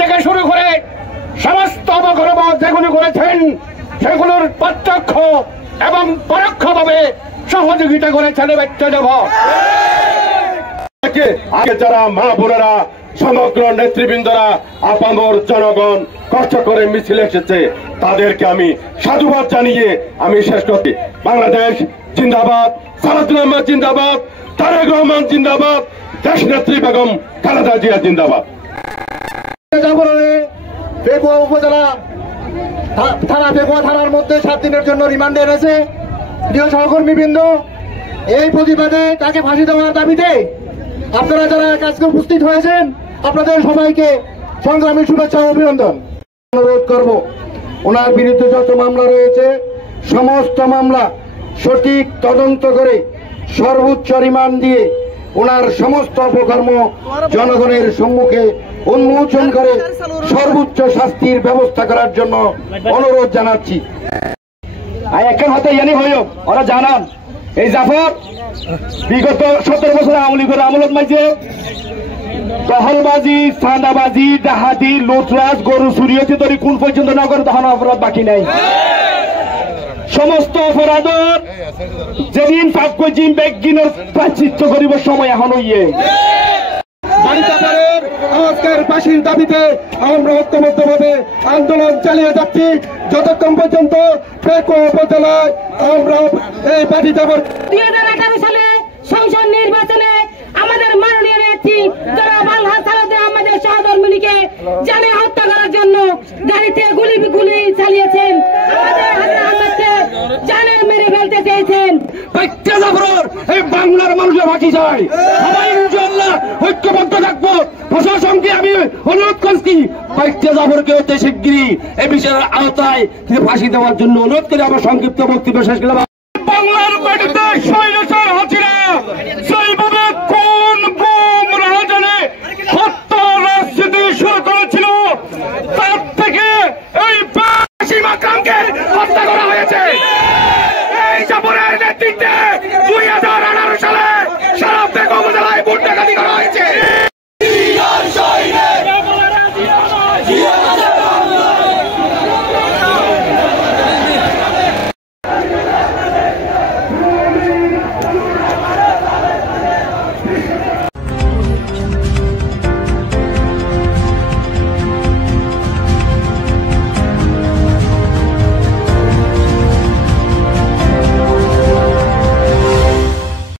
থেকে শুরু করে সমস্ত অবকর্ম যেগুলি করেছেন সেগুলোর প্রত্যক্ষ এবং পরোক্ষভাবে সহযোগিতা করেছেন ব্যক্তিদেব। আগে যারা মা বোনেরা সমগ্র নেতৃবৃন্দরা আপামর জনগণ কষ্ট করে মিছিল এসেছে তাদেরকে আমি সাধুবাদ জানিয়ে আমি শেষ করছি। বাংলাদেশ জিন্দাবাদ, সালাউদ্দিন আহমেদ জিন্দাবাদ, তারেক রহমান জিন্দাবাদ, দেশ নেত্রী বেগম খালেদা জিয়া জিন্দাবাদ। পেকুয়া উপজেলা পেকুয়া থানার মধ্যে 7 দিনের জন্য রিমান্ডে এনেছে প্রিয় সহকর্মীবৃন্দ। এই প্রতিবাদে তাকে ফাঁসি দেওয়ার দাবিতে আপনারা যারা কাজকে উপস্থিত হয়েছেন আপনাদের সবাইকে সংগ্রামী শুভেচ্ছা ও অভিনন্দন। অনুরোধ করব ওনার বিরুদ্ধে যত মামলা রয়েছে সমস্ত মামলা সঠিক তদন্ত করে সর্বোচ্চ রিমান্ড দিয়ে ওনার সমস্ত অপকর্ম জনগণের সম্মুখে উন্মোচন করে সর্বোচ্চ শাস্তির ব্যবস্থা করার জন্য অনুরোধ জানাচ্ছি। এখন হতে জানি হইও ওরা জানান এই জাফর বিগত 17 বছর আওয়ামী লীগের আমলত মাইছে দখলবাজি, চাঁদাবাজি, ডাহাতি, লুটরাজ, গরু চুরি হচ্ছে তৈরি কোন পর্যন্ত না করে তখন অপরাধ বাকি নাই। সমস্ত অপরাধর যেদিন পাপ করিম বেগিনের প্রায়শ্চিত্ত করিব সময় এখন হইয়ে আজকের ফাঁসির দাবিতে আমরা ঐক্যবদ্ধভাবে আন্দোলন চালিয়ে যাচ্ছি যতক্ষণ পর্যন্ত পেকুয়া উপজেলায় আমরা এই পার্টি যাবার। 2018 সালে সংসদ নির্বাচনে আমাদের মাননীয় নেত্রী জনাব আলহাজ সালাউদ্দিন আহমেদের সহধর্মিণীকে জানে হত্যা করার জন্য গাড়িতে গুলি চালিয়েছেন। আমাদের হাসান আহমেদকে জানে মেরে ফেলতে চেয়েছেন। এই বাংলার মানুষের বাকি যায় সবাই ইনশাআল্লাহ ঐক্যবদ্ধ থাকবো। প্রশাসনকে আমি অনুরোধ করছি বাইকটা জাফরকে অতি শিগগিরই এই বিষয়ের আওতায় ফাঁসি দেওয়ার জন্য অনুরোধ করে আমার সংক্ষিপ্ত বক্তব্য শেষ করলাম। বাংলার মাটিতে স্বৈরাচার হাসিনা সেইভাবে কোন গুম রাজনে হত্যা রাজনীতি শুরু করেছিল তার থেকে এই ফাঁসি মাকামকে হত্যা করা হয়েছে এই জাফরের নেতৃত্বে।